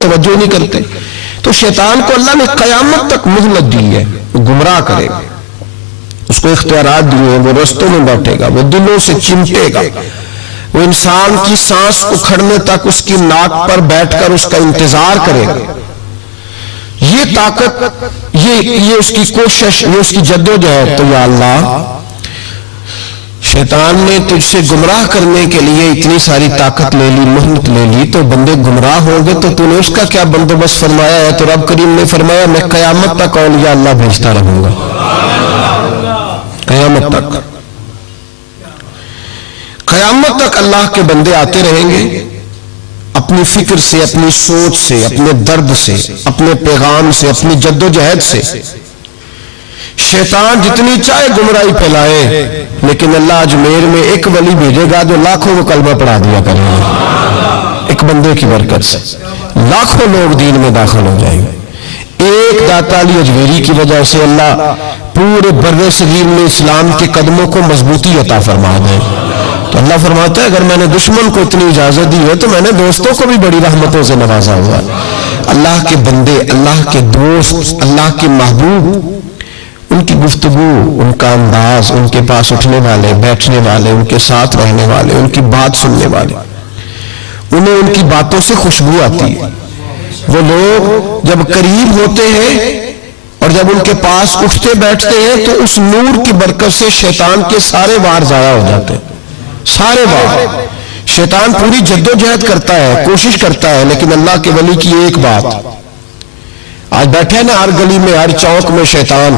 توجہ نہیں کرتے. تو شیطان کو اللہ نے قیامت تک مہلت دی ہے، گمراہ کرے گا. اس کو اختیارات دیے ہیں، وہ رستوں میں بیٹھے گا، وہ دلوں سے چمٹے گا، وہ انسان کی سانس اکھڑنے تک اس کی ناک پر بیٹھ کر اس کا انتظار کرے گا. یہ طاقت، یہ اس کی کوشش، یہ اس کی جدوجہد. تو یا اللہ، شیطان نے تجھ سے گمراہ کرنے کے لیے اتنی ساری طاقت لے لی، مہلت لے لی، تو بندے گمراہ ہوں گے تو نے اس کا کیا بندوبست فرمایا ہے؟ تو رب کریم نے فرمایا میں قیامت تک اولیاء اللہ بھیجتا رہوں گا، قیامت تک. قیامت تک اللہ کے بندے آتے رہیں گے، اپنی فکر سے، اپنی سوچ سے، اپنے درد سے، اپنے پیغام سے، اپنی جدوجہد سے. شیطان جتنی چاہے گمراہی پھیلائے، لیکن اللہ اجمیر میں ایک ولی بھیجے گا جو لاکھوں کو کلمہ پڑھا دیا کرے گا. ایک بندے کی برکت سے لاکھوں لوگ دین میں داخل ہو جائیں گے. ایک داتا علی اجمیری کی وجہ سے اللہ پورے بر صغیر میں اسلام کے قدموں کو مضبوطی عطا فرما دے. تو اللہ فرماتا ہے اگر میں نے دشمن کو اتنی اجازت دی ہے تو میں نے دوستوں کو بھی بڑی رحمتوں سے نوازا ہوا. اللہ کے بندے، اللہ کے دوست، اللہ کے محبوب، ان کی گفتگو، ان کا انداز، ان کے پاس اٹھنے والے، بیٹھنے والے، ان کے ساتھ رہنے والے، ان کی بات سننے والے، انہیں ان کی باتوں سے خوشبو آتی ہے. وہ لوگ جب قریب ہوتے ہیں اور جب ان کے پاس اٹھتے بیٹھتے ہیں تو اس نور کی برکت سے شیطان کے سارے وار ضائع ہو جاتے ہیں. سارے وار. شیطان پوری جدوجہد کرتا ہے، کوشش کرتا ہے، لیکن اللہ کے ولی کی ایک بات. آج بیٹھے نا ہر گلی میں، ہر چوک میں شیطان،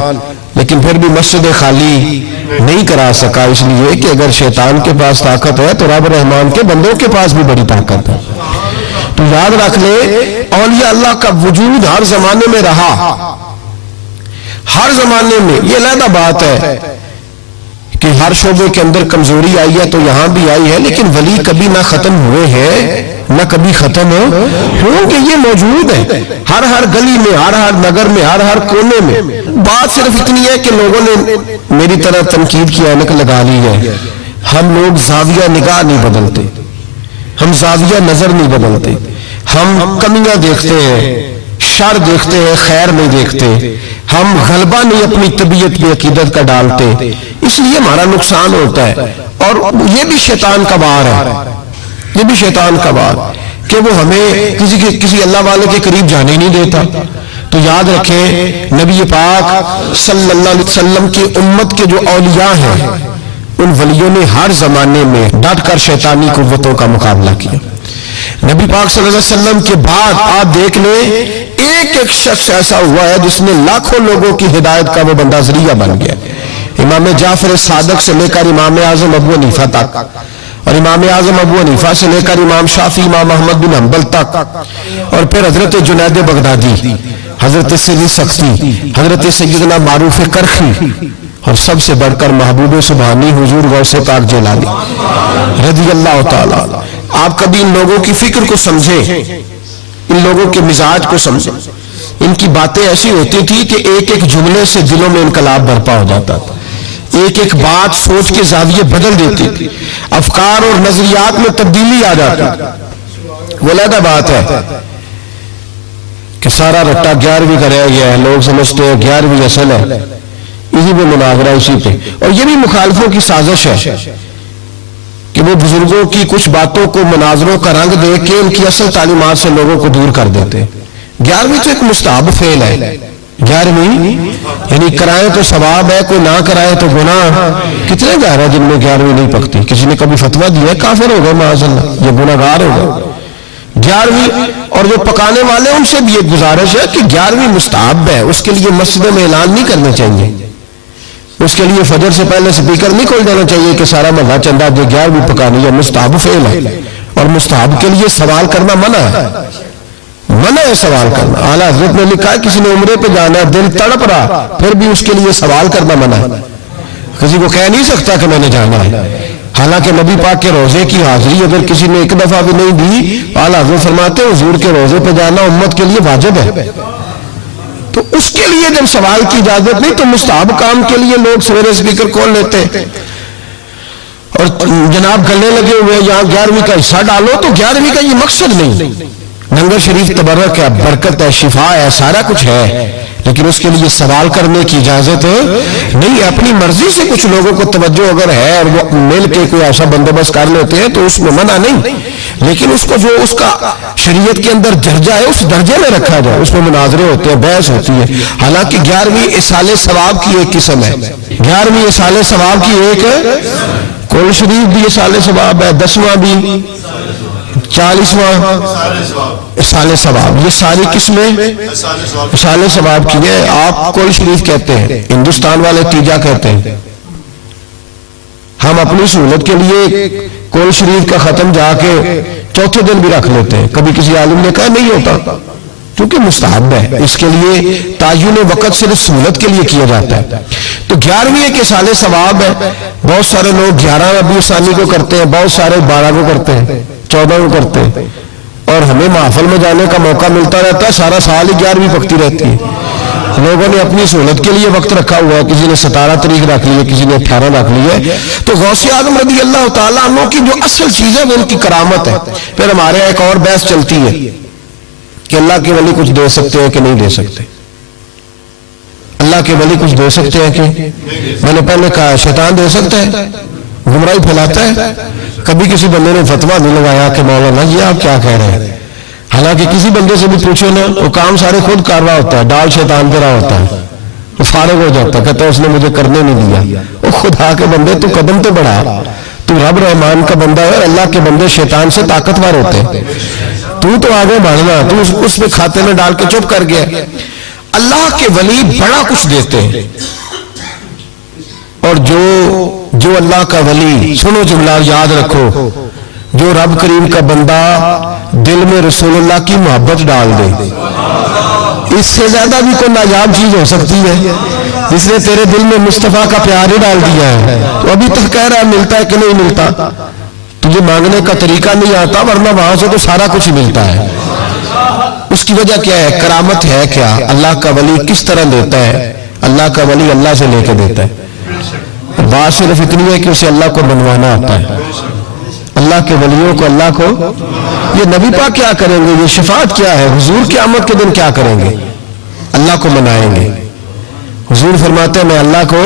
لیکن پھر بھی مسجد خالی نہیں کرا سکا، اس لیے کہ اگر شیطان کے پاس طاقت ہے تو رب رحمان کے بندوں کے پاس بھی بڑی طاقت ہے. تو یاد رکھ لے، اولیاء اللہ کا وجود ہر زمانے میں رہا، ہر زمانے میں. یہ علیحدہ بات ہے کہ ہر شعبے کے اندر کمزوری آئی ہے تو یہاں بھی آئی ہے، لیکن ولی کبھی نہ ختم ہوئے ہیں نہ کبھی ختم ہوں گے. یہ موجود ہے ہر گلی میں، ہر نگر میں، ہر کونے میں. بات صرف اتنی ہے کہ لوگوں نے میری طرح تنقید کی اینک لگا لی ہے. ہم لوگ زاویہ نگاہ نہیں بدلتے، ہم زاویہ نظر نہیں بدلتے. ہم کمیاں دیکھتے ہیں، شر دیکھتے ہیں، خیر نہیں دیکھتے. ہم غلبہ نہیں اپنی طبیعت میں عقیدت کا ڈالتے، اس لیے ہمارا نقصان ہوتا ہے. اور یہ بھی شیطان کا وار ہے، یہ بھی شیطان کا وار کہ وہ ہمیں کسی اللہ والے کے قریب جانے نہیں دیتا. تو یاد رکھیں نبی پاک صلی اللہ علیہ وسلم کی امت کے جو اولیاء ہیں، ان ولیوں نے ہر زمانے میں ڈٹ کر شیطانی قوتوں کا مقابلہ کیا. نبی پاک صلی اللہ علیہ وسلم کے بعد آپ دیکھ لیں ایک شخص ایسا ہوا ہے جس نے لاکھوں لوگوں کی ہدایت کا وہ بندہ ذریعہ بن گیا. امام جعفر صادق سے لے کر امام اعظم ابو حنیفہ تک، اور امام اعظم ابو حنیفہ سے لے کر امام شافعی، امام احمد بن حنبل تک، اور پھر حضرت جنید بغدادی، حضرت سری سختی، حضرت سیدنا معروف کرخی، اور سب سے بڑھ کر محبوب سبحانی حضور غوث پاک جیلانی رضی اللہ تعالی. آپ کبھی ان لوگوں کی فکر کو سمجھیں، ان لوگوں کے مزاج کو سمجھیں. ان کی باتیں ایسی ہوتی تھی کہ ایک ایک جملے سے دلوں میں انقلاب برپا ہو جاتا تھا. ایک ایک بات سوچ کے زاویے بدل دیتی تھی، افکار اور نظریات میں تبدیلی آ جاتی. وہ علیحدہ بات ہے کہ سارا رٹا 11ویں کا رہ گیا ہے. لوگ سمجھتے ہیں 11ویں اصل ہے، اسی پہ مناظرہ، اسی پہ. اور یہ بھی مخالفوں کی سازش ہے کہ وہ بزرگوں کی کچھ باتوں کو مناظروں کا رنگ دے کے ان کی اصل تعلیمات سے لوگوں کو دور کر دیتے. 11ویں تو ایک مستحب فعل ہے. 11ویں یعنی کرائے تو ثواب ہے، کوئی نہ کرائے تو گناہ. کتنے گھر ہیں جن میں 11ویں نہیں پکتی؟ کسی نے کبھی فتویٰ دیا ہے کافر ہو گئے معاذ اللہ، یہ گناہ گار ہو گئے. 11ویں اور جو پکانے والے ان سے بھی ایک گزارش ہے کہ 11ویں مستحب ہے، اس کے لیے مسجد میں اعلان نہیں کرنا چاہیے. اس کے لیے فجر سے پہلے سپیکر نہیں کھول دینا چاہیے کہ سارا محلہ چندہ دے 11ویں پکانی ہے. مستحب فعل ہے، اور مستحب کے لیے سوال کرنا منع ہے، منع ہے سوال کرنا. اعلیٰ حضرت نے لکھا ہے کسی نے عمرے پہ جانا ہے، دل تڑپ رہا، پھر بھی اس کے لیے سوال کرنا منع ہے. کسی کو کہہ نہیں سکتا کہ میں نے جانا ہے. حالانکہ نبی پاک کے روزے کی حاضری اگر کسی نے ایک دفعہ بھی نہیں دی، اعلیٰ حضرت فرماتے ہیں حضور کے روزے پہ جانا امت کے لیے واجب ہے. تو اس کے لیے جب سوال کی اجازت نہیں تو مستحب کام کے لیے لوگ سویرے سپیکر کھول لیتے. اور جناب گلے لگے ہوئے یہاں 11ویں کا حصہ ڈالو، تو 11ویں کا یہ مقصد نہیں. لنگر شریف تبرک ہے، برکت ہے، شفا ہے، سارا کچھ ہے، لیکن اس کے لیے سوال کرنے کی اجازت نہیں ہے. اپنی مرضی سے کچھ لوگوں کو توجہ اگر ہے اور وہ مل کے کوئی ایسا بندوبست کر لیتے ہیں تو اس میں منع نہیں، لیکن اس کو جو اس کا شریعت کے اندر درجہ ہے اس درجے میں رکھا جائے. اس میں مناظرے ہوتے ہیں، بحث ہوتی ہے. حالانکہ 11ویں اصال ثواب کی ایک قسم ہے. 11ویں اصال ثواب کی ایک کل شریف بھی اصال ثواب ہے، 10واں بھی، 40واں اصال ثواب. یہ ساری قسمیں اصال ثواب کی ہیں. آپ کل شریف کہتے ہیں، ہندوستان والے تیجا کہتے ہیں. ہم اپنی سہولت کے لیے کل شریف کا ختم جا کے چوتھے دن بھی رکھ لیتے ہیں. کبھی کسی عالم نے کہا نہیں ہوتا، کیونکہ مستحب ہے. اس کے لیے تعین وقت صرف سہولت کے لیے کیا جاتا ہے. تو 11ویں ایک اصال ثواب ہے. بہت سارے لوگ 11 ربیع ثانی کو کرتے ہیں، بہت سارے 12 کو کرتے ہیں، 14 کو کرتے ہیں، اور ہمیں محفل میں جانے کا موقع ملتا رہتا ہے. سارا سال ہی 11ویں پکتی رہتی ہے. لوگوں نے اپنی سہولت کے لیے وقت رکھا ہوا ہے. کسی نے 17 تاریخ رکھ لی ہے، کسی نے 18 رکھ لی ہے. تو غوث اعظم رضی اللہ تعالیٰ عنہ کی جو اصل چیز ہے وہ ان کی کرامت ہے. پھر ہمارے ایک اور بحث چلتی ہے کہ اللہ کے ولی کچھ دے سکتے ہیں کہ نہیں دے سکتے. اللہ کے ولی کچھ دے سکتے ہیں کہ میں نے پہلے کہا شیطان دے سکتا ہے، گمراہی پھیلاتا ہے. کبھی کسی بندے نے فتویٰ نہیں لگایا کہ مولانا یہ آپ کیا کہہ رہے ہیں. حالانکہ کسی بندے سے بھی پوچھو نا، وہ کام سارے خود کر رہا ہوتا ہے، ڈال شیطان پہ رہا ہوتا ہے، وہ فارغ ہو جاتا ہے، کہتا ہے اس نے مجھے کرنے نہیں دیا. وہ خدا کے بندے تو قدم تو بڑھا، تو رب رحمان کا بندہ ہے. اللہ کے بندے شیطان سے طاقتور ہوتے ہیں. تو آگے بڑھنا، تو اس میں کھاتے میں ڈال کے چپ کر گیا. اللہ کے ولی بڑا کچھ دیتے ہیں. اور جو اللہ کا ولی، سنو جملہ یاد رکھو، جو رب کریم کا بندہ دل میں رسول اللہ کی محبت ڈال دے، اس سے زیادہ بھی کوئی نایاب چیز ہو سکتی ہے. جس نے تیرے دل میں مصطفیٰ کا پیار ہی ڈال دیا ہے، تو ابھی تک کہہ رہا ہے ملتا ہے کہ نہیں ملتا. تجھے مانگنے کا طریقہ نہیں آتا، ورنہ وہاں سے تو سارا کچھ ملتا ہے. اس کی وجہ کیا ہے؟ کرامت ہے. کیا اللہ کا ولی کس طرح دیتا ہے؟ اللہ کا ولی اللہ سے لے کے دیتا ہے. بات صرف اتنی ہے کہ اسے اللہ کو بنوانا آتا ہے. اللہ کے ولیوں کو اللہ کو، یہ نبی پاک کیا کریں گے؟ یہ شفاعت کیا ہے؟ حضور قیامت کے دن کیا کریں گے؟ اللہ کو منائیں گے. حضور فرماتے ہیں میں اللہ کو،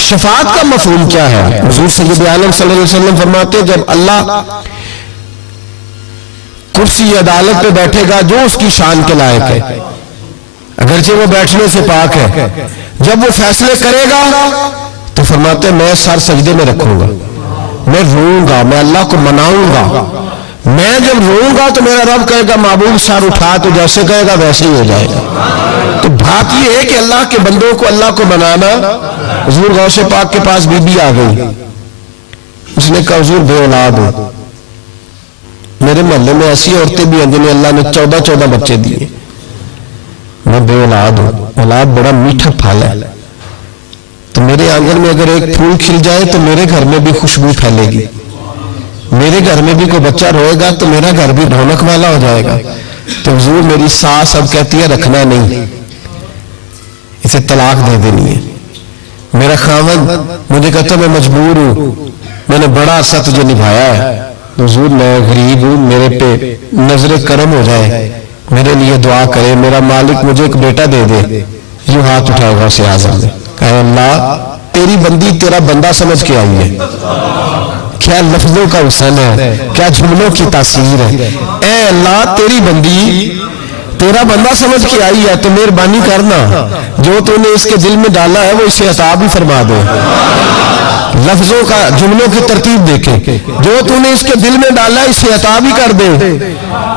شفاعت کا مفہوم کیا ہے؟ حضور سید عالم صلی اللہ علیہ وسلم فرماتے ہیں جب اللہ کرسی عدالت پہ بیٹھے گا جو اس کی شان کے لائق ہے، اگرچہ وہ بیٹھنے سے پاک ہے، جب وہ فیصلے کرے گا تو فرماتے ہیں میں سر سجدے میں رکھوں گا، میں روؤں گا، میں اللہ کو مناؤں گا. میں جب روؤں گا تو میرا رب کہے گا معبود سر اٹھا، تو جیسے کہے گا ویسے ہی ہو جائے گا. تو بات یہ ہے کہ اللہ کے بندوں کو اللہ کو منانا. حضور غوث پاک کے پاس بی بی آ گئی، اس نے کہا حضور بے اولاد ہو. میرے محلے میں ایسی عورتیں بھی ہیں جنہیں اللہ نے 14 بچے دیے. میں بے اولاد ہوں. اولاد بڑا میٹھا پھل ہے. تو میرے آنگن میں اگر ایک پھول کھل جائے تو میرے گھر میں بھی خوشبو پھیلے گی. میرے گھر میں بھی کوئی بچہ روئے گا تو میرا گھر بھی رونق والا ہو جائے گا. تو حضور میری ساس اب کہتی ہے رکھنا نہیں، اسے طلاق دے دینی ہے. میرا خاوند مجھے کہتا میں مجبور ہوں، میں نے بڑا عرصہ تجھے نبھایا ہے. حضور میں غریب ہوں، میرے پہ نظر کرم ہو جائے، میرے لیے دعا کرے، میرا مالک مجھے ایک بیٹا دے دے. یوں ہاتھ اٹھائے غوث اعظم نے کہا اللہ تیری بندی تیرا بندہ سمجھ کے آئی ہے. کیا لفظوں کا حسن ہے، کیا جملوں کی تاثیر ہے. اے اللہ تیری بندی تیرا بندہ سمجھ کے آئی ہے تو مہربانی کرنا، جو تو نے اس کے دل میں ڈالا ہے وہ اسے عطا بھی فرما دے. لفظوں کا، جملوں کی ترتیب دیکھیں، جو تو نے اس کے دل میں ڈالا ہے اسے عطا بھی کر دے.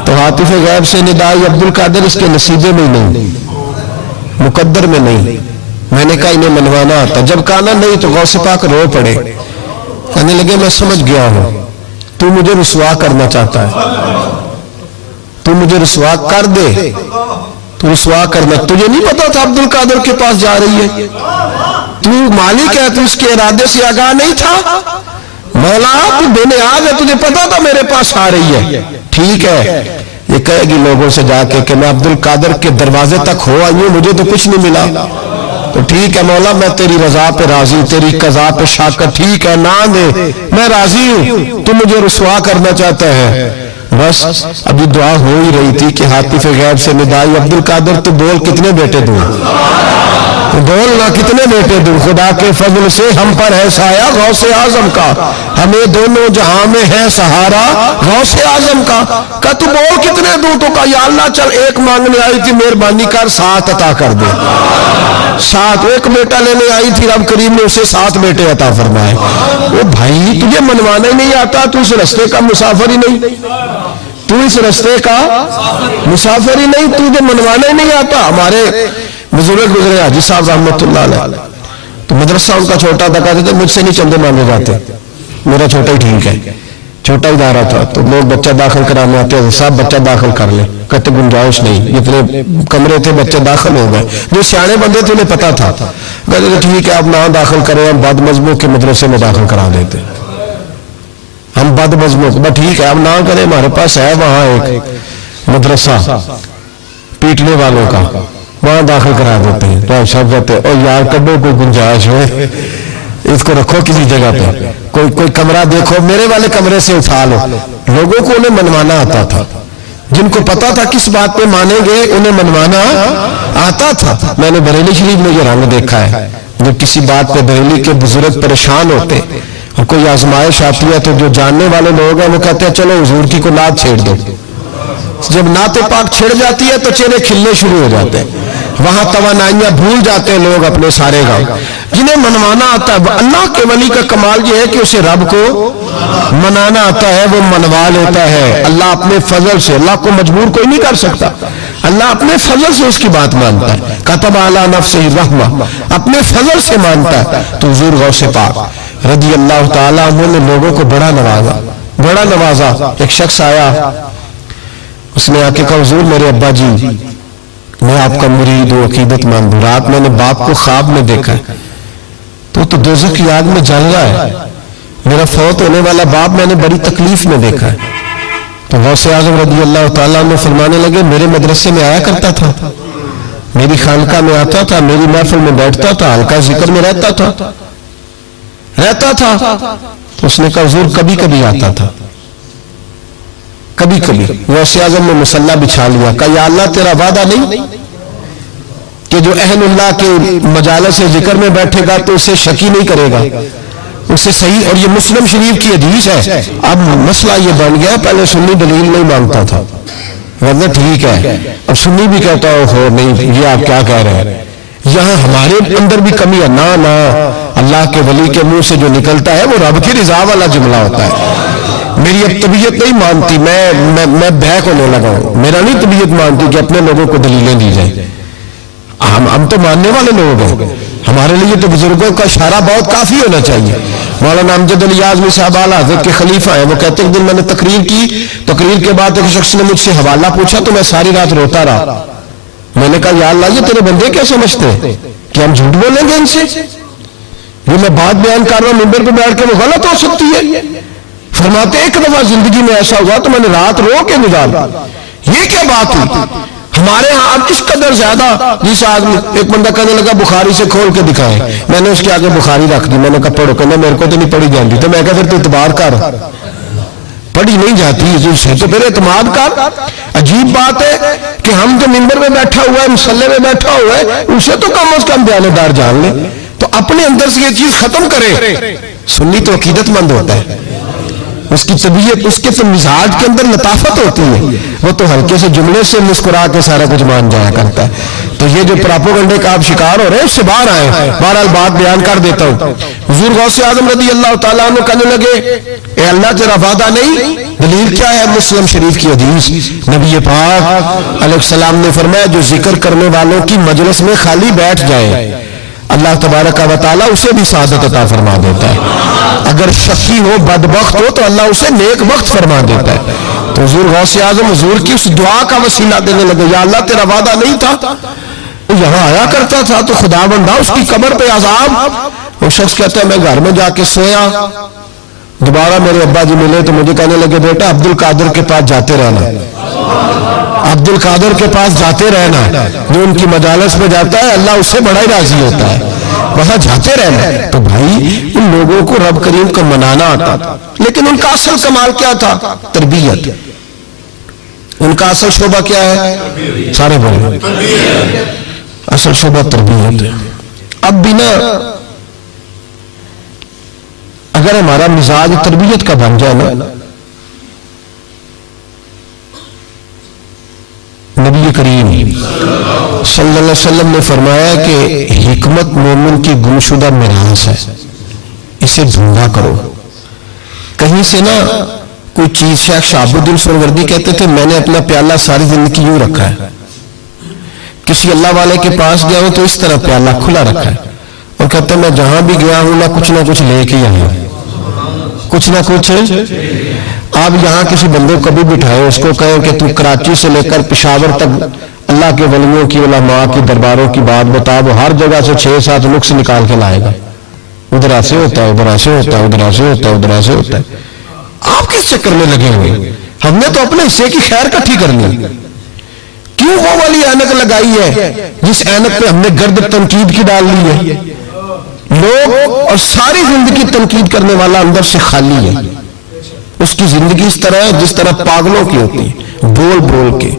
تو عاطف غیب سے ندائی عبد القادر اس کے نصیبے میں نہیں، مقدر میں نہیں. میں نے کہا انہیں منوانا آتا. جب کہا نہیں تو غوث پاک رو پڑے، کہنے لگے میں سمجھ گیا ہوں تو مجھے رسوا کرنا چاہتا ہے، تو مجھے رسوا کر دے. تو رسوا کرنا، تجھے نہیں پتا تھا عبد القادر کے پاس جا رہی ہے؟ تو مالک ہے، تو اس کے ارادے سے آگاہ نہیں تھا؟ مولا تو بے نیاز ہے، تجھے پتا تھا میرے پاس آ رہی ہے. ٹھیک ہے، یہ کہے گی لوگوں سے جا کے کہ میں عبد القادر کے دروازے تک ہو آئی ہوں، مجھے تو کچھ نہیں ملا. تو ٹھیک ہے مولا میں تیری رضا پہ راضی، تیری قضا پہ شاکر، ٹھیک ہے نہ دے میں راضی ہوں، تو مجھے رسوا کرنا چاہتا ہے۔ بس ابھی دعا ہو ہی رہی تھی کہ حاطف غیب سے ندائی عبد القادر تو بول کتنے بیٹے دوں، بول نہ کتنے بیٹے دوں، خدا کے فضل سے ہم پر ہے سایہ غوث اعظم کا، ہمیں دونوں جہاں میں ہے سہارا غوث اعظم کا۔ کہا تو بول کتنے دوں؟ تو کہا یا اللہ چل ایک مانگنے آئی تھی مہربانی کر 7 عطا کر دے۔ 7 ایک بیٹا لینے آئی تھی، رب کریم نے اسے 7 بیٹے عطا فرمائے۔ وہ بھائی تجھے منوانا ہی نہیں آتا، تو اس رستے کا مسافر ہی نہیں، تو اس رستے کا مسافر ہی نہیں، تجھے منوانا ہی نہیں آتا۔ ہمارے بزرگ گزرے حاجی صاحب رحمت اللہ علیہ، تو مدرسہ ان کا چھوٹا تھا، کہتے تھے مجھ سے نہیں چندے مانگے جاتے، میرا چھوٹا ہی ٹھیک ہے، چھوٹا ادارہ تھا، تو لوگ بچہ داخل کرانے آتے ہیں، صاحب بچہ داخل کر لیں، کہتے گنجائش نہیں، اتنے کمرے تھے بچے داخل ہو گئے، جو سیانے بندے تھے انہیں پتا تھا، کہتے تھے ٹھیک ہے آپ نہ داخل کریں، ہم بد مذہبوں کے مدرسے میں داخل کرا دیتے، ہم بد مذہبوں کو ٹھیک ہے آپ نہ کریں، ہمارے پاس ہے وہاں ایک مدرسہ پیٹنے والوں کا، وہاں داخل کرا دیتے ہیں۔ تو سب کہتے ہیں او یار کبھی کوئی گنجائش ہوئے اس کو رکھو کسی جگہ پہ، کوئی کمرہ دیکھو، میرے والے کمرے سے اٹھا لو۔ لوگوں کو انہیں منوانا آتا تھا، جن کو پتا تھا کس بات پہ مانیں گے انہیں منوانا آتا تھا۔ میں نے بریلی شریف میں یہ رنگ دیکھا ہے، جب کسی بات پہ بریلی کے بزرگ پریشان ہوتے اور کوئی آزمائش آتی ہے تو جو جاننے والے لوگ ہیں وہ کہتے ہیں چلو حضور کی کو نعت چھیڑ دو۔ جب نعت پاک چھڑ جاتی ہے تو چہرے کھلنے شروع ہو جاتے ہیں، وہاں توانائیاں بھول جاتے ہیں لوگ اپنے سارے گاؤں۔ جنہیں منوانا آتا ہے، اللہ کے ولی کا کمال یہ ہے کہ اسے رب کو منانا آتا ہے، وہ منوا لیتا ہے۔ اللہ اپنے فضل سے، اللہ کو مجبور کوئی نہیں کر سکتا، اللہ اپنے فضل سے اس کی بات مانتا ہے۔ کتب علی نفسہ الرحمہ، اپنے فضل سے مانتا ہے۔ تو حضور غوث پاک رضی اللہ تعالیٰ عنہ نے لوگوں کو بڑا نوازا۔ ایک شخص آیا، اس نے آ کے کہا حضور میرے ابا جی میں آپ کا مرید ہوں، عقیدت مند ہوں، رات میں نے باپ کو خواب میں دیکھا ہے، تو دوزخ کی آگ میں جل رہا ہے، میرا فوت ہونے والا باپ میں نے بڑی تکلیف میں دیکھا ہے۔ تو غوث اعظم رضی اللہ تعالیٰ عنہ فرمانے لگے میرے مدرسے میں آیا کرتا تھا، میری خانقاہ میں آتا تھا، میری محفل میں بیٹھتا تھا، حلقہ ذکر میں رہتا تھا۔ تو اس نے کہا حضور کبھی کبھی آتا تھا، کبھی کبھی۔ غوث اعظم نے مصلی بچھا لیا، کہا یا اللہ تیرا وعدہ نہیں کہ جو اہل اللہ کے مجالس ذکر میں بیٹھے گا تو اسے شکی نہیں کرے گا، اسے صحیح۔ اور یہ مسلم شریف کی حدیث ہے۔ اب مسئلہ یہ بن گیا، پہلے سنی دلیل نہیں مانگتا تھا، ورنہ ٹھیک ہے، اب سنی بھی کہتا ہو نہیں یہ آپ کیا کہہ رہے ہیں، یہاں ہمارے اندر بھی کمی ہے۔ نہ اللہ کے ولی کے منہ سے جو نکلتا ہے وہ رب کی رضا والا جملہ ہوتا ہے۔ میری اب طبیعت نہیں مانتی، میں بہک ہونے لگا ہوں، میرا نہیں طبیعت مانتی کہ اپنے لوگوں کو دلیلیں دی جائیں۔ ہم تو ماننے والے لوگ ہیں، ہمارے لیے تو بزرگوں کا اشارہ بہت کافی ہونا چاہیے۔ مولانا امجد علی اعظمی صاحب اعلیٰ حضرت کے خلیفہ ہیں، وہ کہتے ہیں ایک دن میں نے تقریر کی، تقریر کے بعد ایک شخص نے مجھ سے حوالہ پوچھا تو میں ساری رات روتا رہا۔ میں نے کہا یا اللہ یہ تیرے بندے کیا سمجھتے ہیں کہ ہم جھوٹ بولیں گے ان سے؟ یہ میں بات بیان کر رہا ہوں ممبر پہ بیٹھ کے، وہ غلط ہو سکتی ہے۔ فرماتے ایک دفعہ زندگی میں ایسا ہوا تو میں نے رات رو کے گزارا۔ یہ کیا بات ہوئی؟ ہمارے ہاں اب اس قدر زیادہ، جس آدمی ایک بندہ کہنے لگا بخاری سے کھول کے دکھائے، میں نے اس کے آگے بخاری رکھ دی، میں نے کہا پڑھو، کہنا میرے کو تو نہیں پڑھی جاتی، تو میں کہا پھر تو اعتبار کر، پڑھی نہیں جاتی سے تو پھر اعتماد کر۔ عجیب بات ہے کہ ہم جو ممبر میں بیٹھا ہوا ہے، مسلح میں بیٹھا ہوا ہے، اسے تو کم از کم بیانہ دار جان لے، تو اپنے اندر سے یہ چیز ختم کرے۔ سنی تو عقیدت مند ہوتا ہے، اس کی طبیعت، اس کے تو مزاج کے اندر لطافت ہوتی ہے، وہ تو ہلکے سے جملے سے مسکرا کے سارا کچھ مان جایا کرتا ہے۔ تو یہ جو پراپوگنڈے کا آپ شکار ہو رہے ہیں اس سے باہر آئے۔ بہرحال بات بیان کر دیتا ہوں۔ حضور غوث اعظم رضی اللہ تعالیٰ عنہ کہنے لگے اے اللہ تیرا وعدہ نہیں؟ دلیل کیا ہے؟ مسلم شریف کی حدیث، نبی پاک علیہ السلام نے فرمایا جو ذکر کرنے والوں کی مجلس میں خالی بیٹھ جائے اللہ تبارک و تعالیٰ اسے بھی سعادت عطا فرما دیتا ہے۔ اگر شقی ہو، بدبخت ہو تو اللہ اسے نیک بخت فرما دیتا ہے۔ تو حضور غوث اعظم حضور کی اس دعا کا وسیلہ دینے لگے، یا اللہ تیرا وعدہ نہیں تھا؟ وہ یہاں آیا کرتا تھا تو خدا بندہ اس کی قبر پہ عذاب۔ وہ شخص کہتا ہے میں گھر میں جا کے سویا، دوبارہ میرے ابا جی ملے تو مجھے کہنے لگے بیٹا عبد القادر کے پاس جاتے رہنا، عبد القادر کے پاس جاتے رہنا، جو ان کی مجالس میں جاتا ہے اللہ اس سے بڑا ہی راضی ہوتا ہے، وہاں جاتے رہنا۔ تو بھائی ان لوگوں کو رب کریم کو منانا آتا تھا، لیکن ان کا اصل کمال کیا تھا؟ تربیت۔ ان کا اصل شعبہ کیا ہے؟ سارے بولے، اصل شعبہ تربیت ہے۔ اب بھی نا اگر ہمارا مزاج تربیت کا بن جائے نا، نبی کریم صلی اللہ علیہ وسلم نے فرمایا کہ حکمت مومن کی گمشدہ میراث ہے، اسے ڈھونڈا کرو۔ کہیں سے نا کوئی چیز، شیخ شہاب الدین سہروردی کہتے تھے میں نے اپنا پیالہ ساری زندگی یوں رکھا ہے، کسی اللہ والے کے پاس گیا ہوں تو اس طرح پیالہ کھلا رکھا ہے، اور کہتے ہیں میں جہاں بھی گیا ہوں نہ کچھ لے کے آیا ہوں، کچھ نہ کچھ۔ آپ یہاں کسی بندے کو بھی بٹھائے، اس کو کہیں کہ تو کراچی سے لے کر پشاور تک اللہ کے ولیوں کی، علماء کی درباروں کی بات بتا، وہ ہر جگہ سے 6-7 نقص نکال کے لائے گا، ادھر ایسے ہوتا ہے، ادھر ایسے ہوتا ہے، ادھر ایسے ہوتا ہے، ادھر ایسے ہوتا ہے۔ آپ کس چکر میں لگے ہوئے؟ ہم نے تو اپنے حصے کی خیر کٹھی کرنی۔ کیوں وہ والی اینک لگائی ہے جس اینک پہ ہم نے گرد تنقید کی ڈال لی ہے؟ لوگ اور ساری زندگی تنقید کرنے والا اندر سے خالی ہے، اس کی زندگی اس طرح ہے جس طرح پاگلوں کی ہوتی ہے، بول بول کے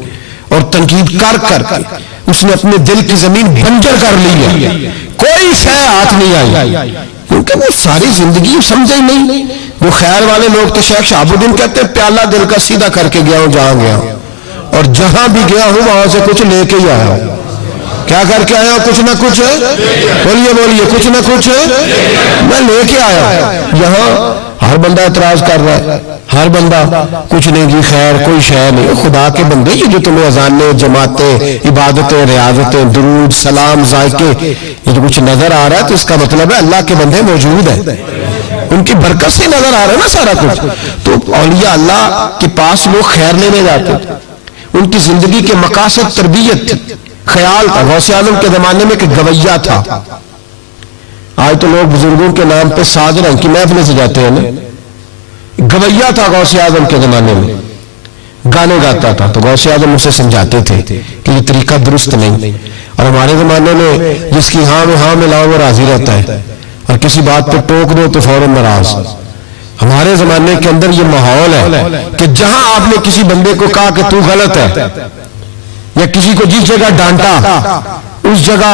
اور تنقید کر کر کے اس نے اپنے دل کی زمین بنجر کر لی ہے، کوئی شے ہاتھ نہیں آئی، کیونکہ وہ ساری زندگی سمجھے ہی نہیں۔ وہ خیر والے لوگ تو شیخ شہاب الدین کہتے ہیں پیالہ دل کا سیدھا کر کے گیا ہوں جہاں گیا ہوں، اور جہاں بھی گیا ہوں وہاں سے کچھ لے کے ہی آیا ہوں۔ کیا کر کے آیا ہوں؟ کچھ نہ کچھ، بولیے کچھ نہ کچھ میں لے کے آیا ہوں۔ یہاں ہر بندہ اعتراض کر رہا ہے، ہر بندہ کچھ نہیں جی خیر کوئی شے نہیں۔ خدا کے بندے یہ جو تمہیں اذانیں، جماعتیں، عبادتیں، ریاضتیں، درود، سلام، ذائقے، یہ جو کچھ نظر آ رہا ہے تو اس کا مطلب ہے اللہ کے بندے موجود ہیں، ان کی برکت سے نظر آ رہا ہے نا سارا کچھ۔ تو اولیاء اللہ کے پاس لوگ خیر لینے جاتے تھے، ان کی زندگی کے مقاصد تربیت تھی، خیال تھا۔ غوث اعظم کے زمانے میں ایک گویا تھا، آج تو لوگ بزرگوں کے نام پہ ساز رنگ کی محفلیں سجاتے ہیں نا، گویا تھا غوث اعظم کے زمانے میں، گانے گاتا تھا، تو غوث اعظم اسے سمجھاتے تھے کہ یہ طریقہ درست نہیں۔ اور ہمارے زمانے میں جس کی ہاں میں ہاں ملاؤ وہ راضی رہتا ہے، اور کسی بات پہ ٹوک دو تو فوراً ناراض۔ ہمارے زمانے کے اندر یہ ماحول ہے کہ جہاں آپ نے کسی بندے کو کہا کہ تو غلط ہے، یا کسی کو جس جگہ ڈانٹا اس جگہ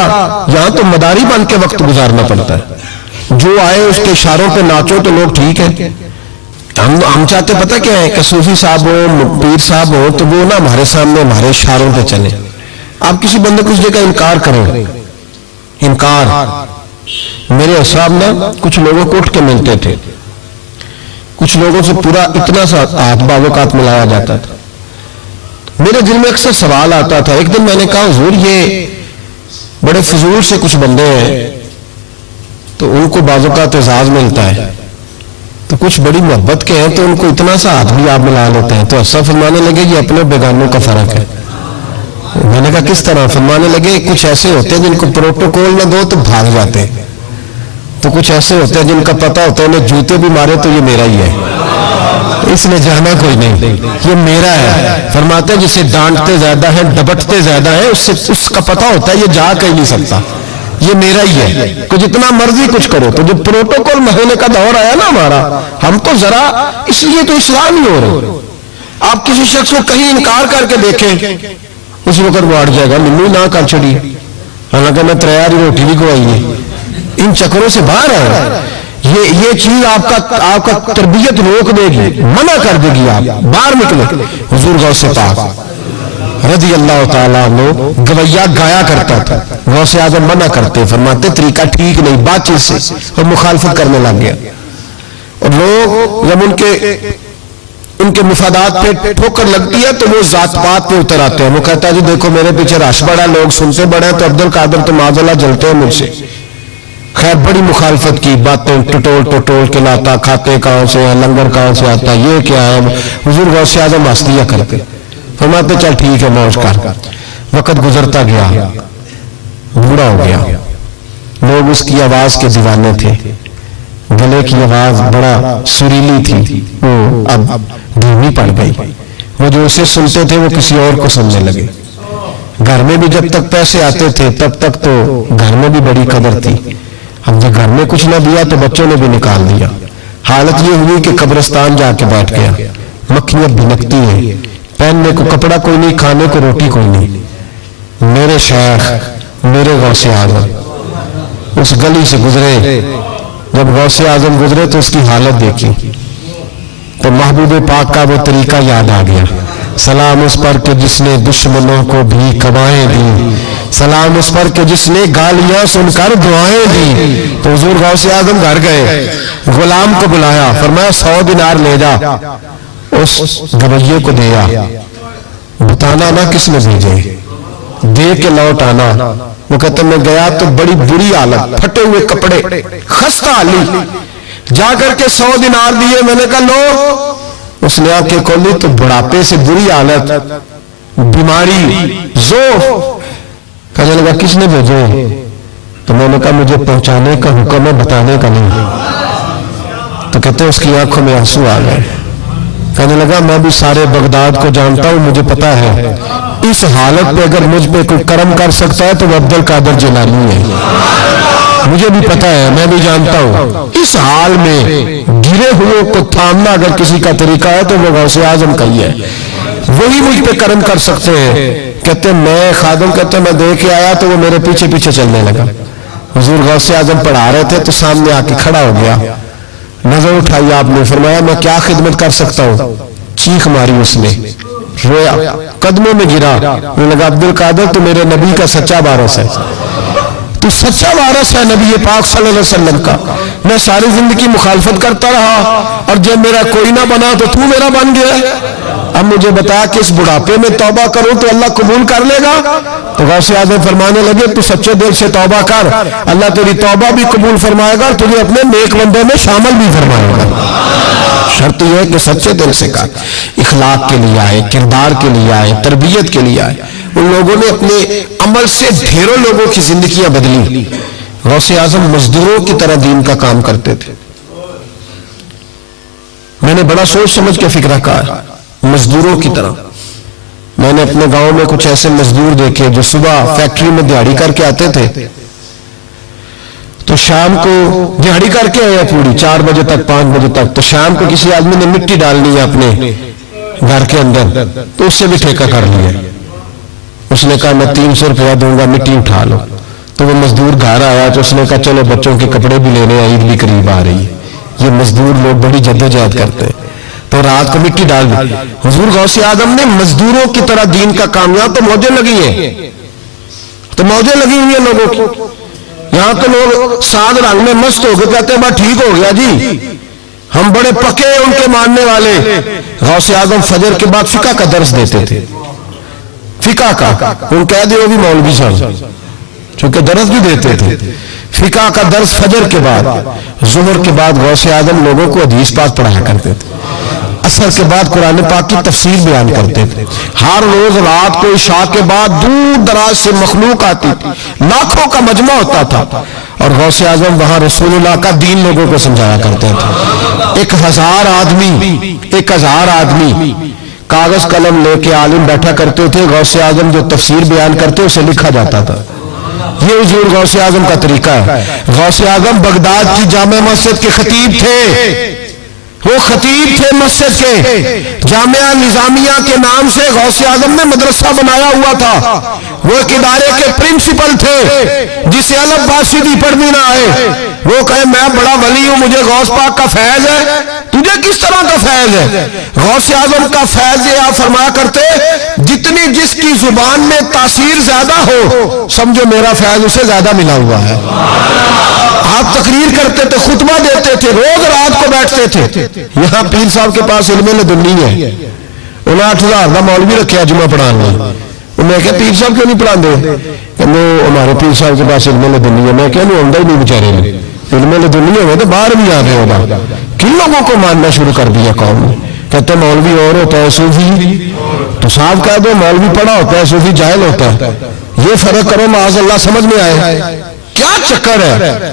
یہاں تو مداری بن کے وقت گزارنا پڑتا ہے، جو آئے اس کے اشاروں پہ ناچو تو لوگ ٹھیک ہے۔ ہم چاہتے پتہ کیا ہے کہ صوفی صاحب ہو، پیر صاحب ہو، تو وہ نا ہمارے سامنے ہمارے اشاروں پہ چلے۔ آپ کسی بندے کو اس جگہ انکار کریں، انکار۔ میرے حساب نا کچھ لوگوں کو اٹھ کے ملتے تھے، کچھ لوگوں سے پورا اتنا سا ہاتھ باوقات ملایا جاتا تھا۔ میرے دل میں اکثر سوال آتا تھا، ایک دن میں نے کہا حضور یہ بڑے فضول سے کچھ بندے ہیں تو ان کو بعض اوقات اعزاز ملتا ہے، تو کچھ بڑی محبت کے ہیں تو ان کو اتنا سا ہاتھ بھی آپ ملا لیتے ہیں، تو ایسا فرمانے لگے یہ اپنے بیگانوں کا فرق ہے۔ میں نے کہا کس طرح؟ فرمانے لگے کچھ ایسے ہوتے ہیں جن کو پروٹوکول نہ دو تو بھاگ جاتے ہیں، تو کچھ ایسے ہوتے ہیں جن کا پتہ ہوتا ہے انہیں جوتے بھی مارے تو یہ میرا ہی ہے، اس نے جانا کوئی نہیں، یہ میرا ہے۔ فرماتے ہیں جسے ڈانٹتے زیادہ ہیں ڈبٹتے زیادہ ہیں، اس کا پتہ ہوتا ہے یہ جا کہیں نہیں سکتا، یہ میرا ہی ہے، کہ جتنا مرضی کچھ کرو۔ تو جب پروٹوکول مہینے کا دور آیا نا ہمارا، ہم تو ذرا اس لیے تو اصلاح نہیں ہو رہے۔ آپ کسی شخص کو کہیں انکار کر کے دیکھیں اس وقت وہ اڑ جائے گا، منو نہ کر چھڑی، حالانکہ میں تیاری روٹی بھی کھوائی ہے۔ ان چکروں سے باہر ہے، یہ چیز آپ کا تربیت روک دے گی، منع کر دے گی، آپ باہر نکلے۔ حضور غوث پاک رضی اللہ تعالیٰ عنہ گویا گایا کرتا تھا، غوث اعظم منع کرتے، فرماتے طریقہ ٹھیک نہیں، بات چیز سے وہ مخالفت کرنے لگ گیا۔ اور لوگ جب ان کے مفادات پہ ٹھوکر لگتی ہے تو وہ ذات پات پہ اتر آتے ہیں، وہ کہتا ہے جی دیکھو میرے پیچھے رش بڑا، لوگ سنتے بڑے ہیں، تو عبد القادر تو معاذ اللہ جلتے ہیں مجھ سے۔ خیر بڑی مخالفت کی، باتیں ٹٹول کے لاتا، کھاتے کہاں سے ہیں، لنگر کہاں سے آتا، یہ کیا ہے۔ حضور غوث اعظم ہنس دیا کرتے، فرماتے چل ٹھیک ہے موج کر۔ وقت گزرتا گیا، بوڑھا ہو گیا، لوگ اس کی آواز کے دیوانے تھے، گلے کی آواز بڑا سریلی تھی، وہ اب دھیمی پڑ گئی، وہ جو اسے سنتے تھے وہ کسی اور کو سننے لگے. گھر میں بھی جب تک پیسے آتے تھے تب تک تو گھر میں بھی بڑی قدر تھی. اب جب گھر میں کچھ نہ دیا تو بچوں نے بھی نکال دیا. حالت یہ ہوئی کہ قبرستان جا کے بیٹھ گیا. مکھیاں بھنکتی ہیں, پہننے کو کپڑا کوئی نہیں, کھانے کو روٹی کوئی نہیں. میرے شیخ, میرے غوث اعظم اس گلی سے گزرے. جب غوث اعظم گزرے تو اس کی حالت دیکھی تو محبوب پاک کا وہ طریقہ یاد آ گیا. سلام اس پر کہ جس نے دشمنوں کو بھی کوائیں دی, سلام اس پر کہ جس نے گالیاں سن کر دعائیں دی. تو حضور غوث اعظم گھر گئے, غلام کو بلایا, فرمایا 100 دینار لے جا, اس گویے کو دیا, بتانا نہ کس نے بھیجے, دے کے لوٹ آنا. وہ کہتے میں گیا تو بڑی بری حالت, پھٹے ہوئے کپڑے, خستہ حالی. جا کر کے 100 دینار دیے. میں نے کہا لو. اس نے آنکھیں کھولی تو بڑھاپے سے بری حالت, بیماری, ذوف. کہنے لگا کس نے بھیجے؟ تو میں نے کہا مجھے پہنچانے کا حکم ہے, بتانے کا نہیں. تو کہتے اس کی آنکھوں میں آنسو آ گئے. کہنے لگا میں بھی سارے بغداد کو جانتا ہوں, مجھے پتا ہے اس حالت پہ اگر مجھ پہ کوئی کرم کر سکتا ہے تو وہ عبد القادر جیلانی ہے. مجھے بھی پتا ہے, میں بھی جانتا ہوں اس حال میں گرے ہوئے کو تھامنا اگر کسی کا طریقہ ہے تو وہ غوث اعظم کا ہی ہے, وہی مجھ پہ کرم کر سکتے ہیں. کہتے میں خادم, کہتے میں دیکھ کے آیا تو وہ میرے پیچھے پیچھے چلنے لگا. حضور غوث اعظم پڑھا رہے تھے تو سامنے آ کے کھڑا ہو گیا, نظر اٹھائی آپ نے, فرمایا میں کیا خدمت کر سکتا ہوں. چیخ ماری اس نے, رویا, قدموں میں گرا. انہوں نے کہا عبد القادر تو میرے نبی کا سچا وارث ہے, تو سچا وارث ہے نبی پاک صلی اللہ علیہ وسلم کا. میں ساری زندگی مخالفت کرتا رہا اور جب میرا کوئی نہ بنا تو میرا بن گیا. اب مجھے بتا کہ اس بڑھاپے میں توبہ کروں تو اللہ قبول کر لے گا؟ تو غوث اعظم فرمانے لگے تو سچے دل سے توبہ کر, اللہ تیری توبہ بھی قبول فرمائے گا اور تجھے اپنے نیک بندوں میں شامل بھی فرمائے گا. شرط یہ ہے کہ سچے دل سے کر, اخلاق کے لیے آئے, کردار کے لیے آئے, تربیت کے لیے آئے. ان لوگوں نے اپنے عمل سے ڈھیروں لوگوں کی زندگیاں بدلی. غوث اعظم مزدوروں کی طرح دین کا کام کرتے تھے. میں نے بڑا سوچ سمجھ کے فکر کہا, مزدوروں کی طرح. میں نے اپنے گاؤں میں کچھ ایسے مزدور دیکھے جو صبح فیکٹری میں دیہڑی کر کے آتے تھے تو شام کو دیہڑی کر کے آیا پوری 4 بجے تک 5 بجے تک, تو شام کو کسی آدمی نے مٹی ڈالنی ہے اپنے گھر کے اندر تو اس سے بھی ٹھیکہ کر لیا. اس نے کہا میں 300 روپیہ دوں گا, مٹی اٹھا لو. تو وہ مزدور گھر آیا تو اس نے کہا چلو بچوں کے کپڑے بھی لینے, عید بھی قریب آ رہی ہے. یہ مزدور لوگ بڑی جدوجہد کرتے ہیں. تو رات کو مٹی ڈال دی. حضور غوث اعظم نے مزدوروں کی طرح دین کا کامیاب. تو موجیں لگی ہیں, تو موجیں لگی ہوئی ہیں لوگوں کی. یہاں تو لوگ ساد رنگ میں مست ہو کے کہتے ہیں بس ٹھیک ہو گیا جی, ہم بڑے پکے ان کے ماننے والے. غوث اعظم فجر کے بعد فقہ کا درس دیتے تھے, فقہ کا. ان کہہ دے وہ بھی مولوی صاحب, چونکہ درس بھی دیتے تھے. فقہ کا درس فجر کے بعد, ظہر کے بعد غوث اعظم لوگوں کو حدیث پاک پڑھایا کرتے تھے. عصر کے بعد قرآن پاک کی تفسیر بیان کرتے تھے. ہر روز رات کو عشاء کے بعد دور دراز سے مخلوق آتی تھی, لاکھوں کا مجمع ہوتا تھا اور غوث اعظم وہاں رسول اللہ کا دین لوگوں کو سمجھایا کرتے تھے. 1000 آدمی کاغذ قلم لے کے عالم بیٹھا کرتے تھے. غوث اعظم جو تفسیر بیان کرتے اسے لکھا جاتا تھا. یہ حضور غوث اعظم کا طریقہ ہے. غوث اعظم بغداد کی جامع مسجد کے خطیب تھے. وہ خطیب تھے مسجد کے. جامعہ نظامیہ کے نام سے غوث اعظم نے مدرسہ بنایا ہوا تھا. وہ ایک ادارے کے پرنسپل تھے. جسے الف با سیدھی پڑھنی نہ آئے وہ کہے میں بڑا ولی ہوں, مجھے غوث پاک کا فیض ہے. تجھے کس طرح کا فیض ہے؟ غوث اعظم کا فیض یہ آپ فرمایا کرتے جتنی جس کی زبان میں تاثیر زیادہ ہو سمجھو میرا فیض اسے زیادہ ملا ہوا ہے. آپ تقریر کرتے تھے, خطبہ دیتے تھے, روز رات کو بیٹھتے تھے. یہاں پیر صاحب کے پاس علم لدنی ہے, انہیں 8000 کا مولوی رکھا جمعہ پڑھانے. میں کہا پیر صاحب کیوں نہیں پڑھا دے؟ کہ ہمارے پیر صاحب کے پاس علم لدنی ہے. میں کہا نہیں آندا ہی نہیں بیچارے نے, علم لدنی ہوئے تو باہر بھی آ گئے ہوگا. کن لوگوں کو ماننا شروع کر دیا قوم نے؟ کہتے مولوی اور ہوتا ہے صوفی, تو صاحب کہہ دو مولوی پڑھا ہوتا ہے صوفی جاہل ہوتا ہے. یہ فرق کرو معاذ اللہ, سمجھ میں آئے کیا چکر ہے؟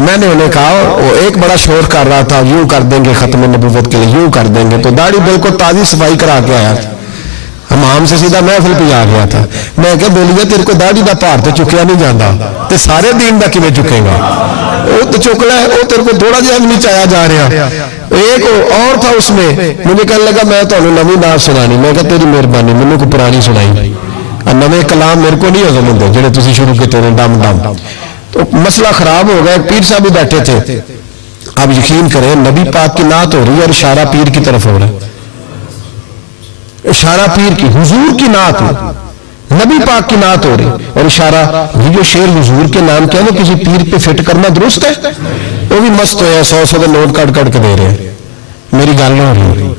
تو میں نے انہیں کہا وہ ایک بڑا شور کر رہا تھا یوں کر دیں گے ختم نبوت کے لیے یوں کر دیں گے, تو داڑھی بالکل تازی صفائی کرا کے آیا تھا, حمام سے سیدھا محفل پہ آ گیا تھا. میں کہا بولیے تیرے کو داڑھی دا بھار تو چکیا نہیں جاتا تے سارے دین دا کیویں چکے گا, وہ تو چک لے, وہ تیرے کو تھوڑا جہا بھی نہیں چایا جا رہا. ایک اور تھا اس میں, مجھے کہنے لگا میں تمہیں نویں نعت سنانی. میں کہا تیری مہربانی مینوں کو پرانی سنائی, نویں کلام میرے کو نہیں ہضم ہوندے جڑے تسی شروع کیتے نے ڈم ڈم. تو مسئلہ خراب ہو گیا. پیر صاحب بھی بیٹھے تھے. آپ یقین کریں نبی پاک کی نعت ہو رہی ہے اور اشارہ پیر کی طرف ہو رہا ہے, اشارہ پیر کی, حضور کی نعت میں نبی پاک کی نعت ہو رہی اور اشارہ. یہ شعر حضور کے نام کیا نا کسی پیر پہ فٹ کرنا درست ہے؟ وہ بھی مست ہویا 100 کا نوٹ کٹ کٹ کے دے رہے ہیں. میری گل ہو رہی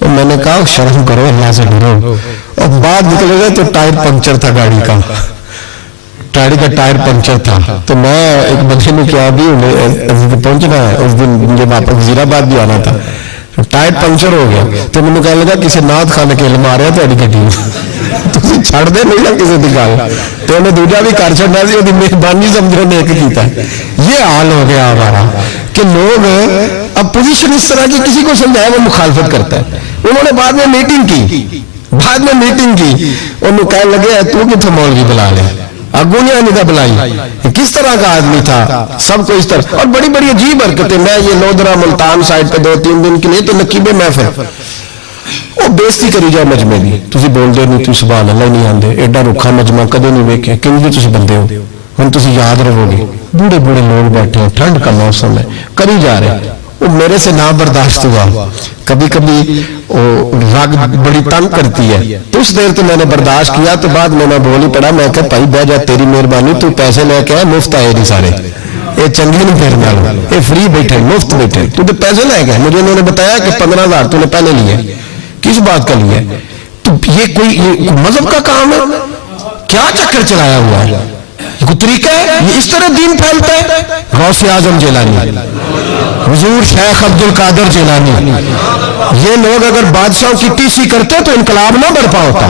اور میں نے کہا شرم کرو اللہ سے ڈرو. اور بعد نکلے گئے تو ٹائر پنکچر تھا گاڑی کا, گاڑی کا ٹائر پنکچر تھا. تو میں ایک بندے نے کیا بھی پہنچنا ہے اس دن جب واپس وزیر آباد بھی آنا تھا, ٹائر پنکچر ہو گیا. تو مجھے کہنے لگا کسی نعت خانے کے علم آ رہا ہے تاری گڈی تھی چھڑ دے نہیں نا کسی کی گل, تو انہیں دوجا بھی کر چڑنا سی, وہ مہربانی سمجھو نے ایک کیتا. یہ حال ہو گیا ہمارا کہ لوگ اب پوزیشن اس طرح کی کسی کو سمجھایا وہ مخالفت کرتا ہے. انہوں نے بعد میں میٹنگ کی, انہوں کہنے لگے تو کتوں مولوی بلا لے, اگوں نہیں تھا بلائی, کس طرح کا آدمی تھا, سب کو اس طرح. اور بڑی بڑی عجیب حرکتیں. میں یہ لودرا ملتان سائڈ پہ 2-3 دن کے لیے تو نقیب محفل وہ بےزتی کری جائے مجمع دی, تسی بول دے نہیں, تسی سبحان اللہ نہیں آندے, ایڈا رکھا مجمع کدے نہیں ویکھیا, کیوں جی تسی بندے ہو, ہن تسی یاد رہو گے. بوڑھے بوڑھے لوگ بیٹھے ہیں, ٹھنڈ کا موسم ہے, کری جا رہے. وہ میرے سے نہ برداشت ہوا, کبھی کبھی رگ بڑی تنگ کرتی ہے, تو اس دیر تو میں نے برداشت کیا. تو بعد میں بول ہی پڑا, میں کہا بھائی بہ جا, تیری مہربانی, تو پیسے لے کے آئے, مفت آئے نہیں سارے, یہ چنگی نہیں پھر نال, یہ فری بیٹھے مفت بیٹھے, تو پیسے لے گئے. مجھے انہوں نے بتایا کہ 15,000 تو نے پہلے لیے, کس بات کا لیے؟ تو یہ کوئی مذہب کا کام ہے کیا؟ چکر چلایا ہوا ہے, یہ کوئی طریقہ ہے؟ یہ اس طرح دین پھیلتا ہے؟ غوث اعظم جیلانی, حضور شیخ عبد القادر جیلانی, یہ لوگ اگر بادشاہوں کی ٹی سی کرتے تو انقلاب نہ برپا ہوتا.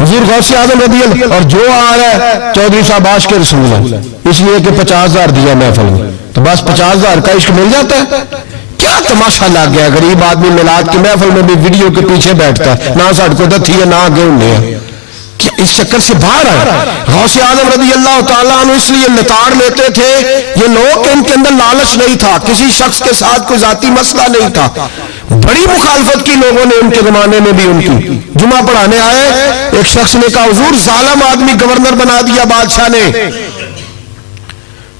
حضور غوث اعظم رضی اللہ, اور جو آ رہا ہے چودھری صاحب عاشق رسول ہے, اس لیے کہ 50,000 دیا محفل میں, تو بس 50,000 کا عشق مل جاتا ہے. کیا تماشا لگ گیا, غریب آدمی میلاد کی محفل میں بھی ویڈیو کے پیچھے بیٹھتا ہے, نہ ساڑھ کو دتھی ہے نہ آگے انہیں ہے. کہ اس چکر سے باہر آئے. غوث اعظم رضی اللہ تعالیٰ عنہ اس لیے نتاڑ لیتے تھے یہ لوگ کہ ان کے اندر لالچ نہیں تھا, کسی شخص کے ساتھ کوئی ذاتی مسئلہ نہیں تھا. بڑی مخالفت کی لوگوں نے ان کے زمانے میں بھی ان کی. جمعہ پڑھانے آئے, ایک شخص نے کہا حضور ظالم آدمی گورنر بنا دیا بادشاہ نے.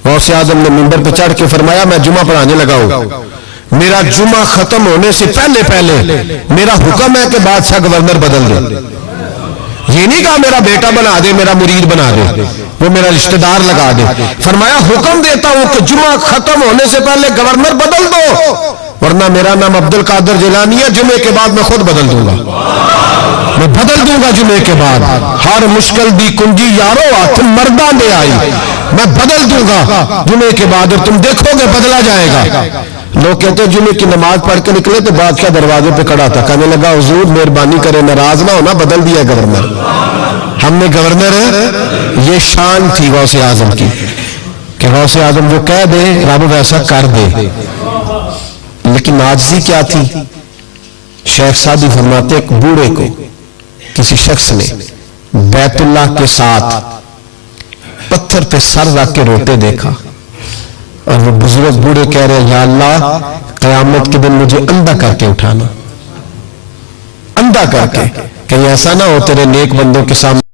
غوث اعظم نے منبر پہ چڑھ کے فرمایا میں جمعہ پڑھانے لگا ہوں, میرا جمعہ ختم ہونے سے پہلے میرا حکم ہے کہ بادشاہ گورنر بدل دے. یہ نہیں کہا میرا بیٹا بنا دے, میرا مرید بنا دے, وہ میرا رشتہ دار لگا دے. فرمایا حکم دیتا ہوں کہ جمعہ ختم ہونے سے پہلے گورنر بدل دو, ورنہ میرا نام عبد القادر جیلانی ہے, جمعے کے بعد میں خود بدل دوں گا, میں بدل دوں گا جمعے کے بعد. ہر مشکل دی کنجی یارو ہاتھ مردہ دے آئی, میں بدل دوں گا جمعے کے بعد, اور تم دیکھو گے بدلا جائے گا. لوگ کہتے ہیں جمعے کی نماز پڑھ کے نکلے تو بادشاہ دروازے پہ کھڑا تھا, کہنے لگا حضور مہربانی کرے, ناراض نہ ہونا, بدل دیا گورنر, ہم نے گورنر ہے. یہ شان تھی غوث اعظم کی کہ غوث اعظم جو کہہ دے رب ویسا کر دے. لیکن عاجزی کیا تھی؟ شیخ سعدی فرماتے ایک بوڑھے کو کسی شخص نے بیت اللہ کے ساتھ پتھر پہ سر رکھ کے روتے دیکھا, اور وہ بزرگ بوڑھے کہہ رہے ہیں یا اللہ قیامت کے دن مجھے اندھا کر کے اٹھانا, اندھا کر کے, کہ ایسا نہ ہو تیرے نیک بندوں کے سامنے